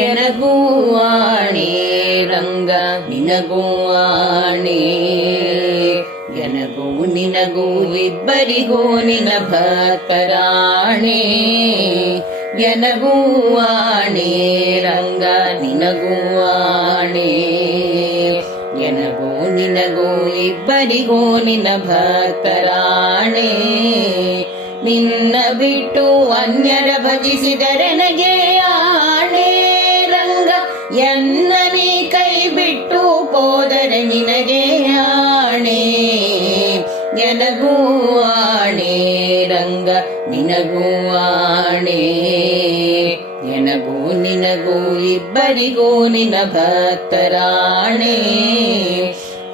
ಎನಗೂ ಆಣೆ ರಂಗ ನಿನಗೂ ಆಣೆ, ಎನಗೂ ನಿನಗೂ ಇಬ್ಬರಿಗೂ ನಿನ ಭಕ್ತರಾಣೆ. ಎನಗೂ ಆಣೆ ರಂಗ ನಿನಗೂ ಆಣೆ, ಎನಗೂ ನಿನಗೂ ಇಬ್ಬರಿಗೂ ನಿನ ಭಕ್ತರಾಣೆ. ನಿನ್ನ ಬಿಟ್ಟು ಅನ್ಯರ ಭಜಿಸಿದರೆನಗೆ ಆಣೆ ರಂಗ, ಎನ್ನ ನೀ ಕೈ ಬಿಟ್ಟು ಹೋದರೆ ನಿನಗೆ ಆಣೆ. ಎನಗೂ ಆಣೆ ರಂಗ ನಿನಗೂ ಆಣೆ, ಎನಗೂ ನಿನಗೂ ಇಬ್ಬರಿಗೂ ನಿನ ಭಕ್ತರಾಣೆ.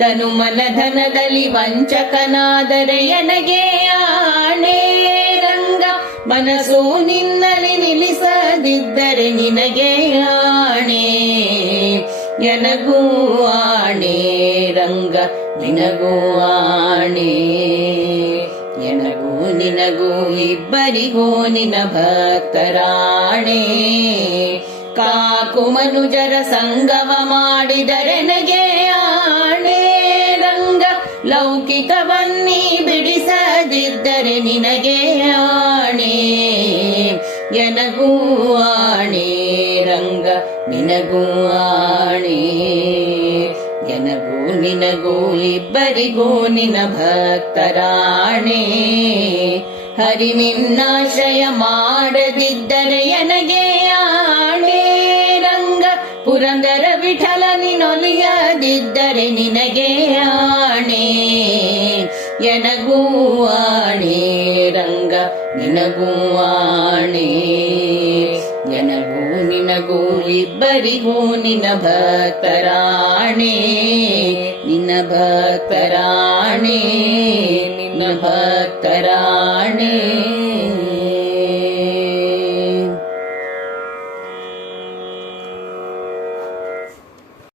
ತನು ಮನ ಧನದಲ್ಲಿ ವಂಚಕನಾದರೆ ಎನಗೆ ಆಣೆ ರಂಗ, ಮನಸ್ಸು ನಿನ್ನಲ್ಲಿ ನಿಲ್ಲಿಸದಿದ್ದರೆ ನಿನಗೆ ಆಣೆ. ಎನಗೂ ಆಣೆ ರಂಗ ನಿನಗೂ ಆಣೆ, ಎನಗೂ ನಿನಗೂ ಇಬ್ಬರಿಗೂ ನಿನ ಭಕ್ತರಾಣೆ. ಕಾಕು ಮನುಜರ ಸಂಗಮ ಮಾಡಿದರೆನಗೆ ಆಣೆ ರಂಗ, ಲೌಕಿಕವನ್ನೀ ಬಿಡಿಸದಿದ್ದರೆ ನಿನಗೆ ಆಣೆ. ಎನಗೂ ಆಣೆ ರಂಗ ನಿನಗೂ ಆಣೆ, ಎನಗೂ ನಿನಗೂ ಇಬ್ಬರಿಗೂ ನಿನ ಭಕ್ತರಾಣೆ. ಹರಿ ನಿನ್ನಾಶ್ರಯ ಮಾಡದಿದ್ದರೆ ಎನಗೆ ಆಣೆ ರಂಗ, ಪುರಂದರ ವಿಠಲ ನಿನೊಲಿಯದಿದ್ದರೆ ನಿನಗೆ ಆಣೆ. ಎನಗೂ ಆಣೆ ರಂಗ ನಿನಗೂ ಆಣೆ, ಎನಗೂ ನಿನಗೂ ಇಬ್ಬರಿಗೂ ನಿನ ಭಕ್ತರಾಣೆ. ನಿನ್ನ ಭಕ್ತರಾಣೆ, ನಿನ್ನ ಭಕ್ತರಾಣೆ.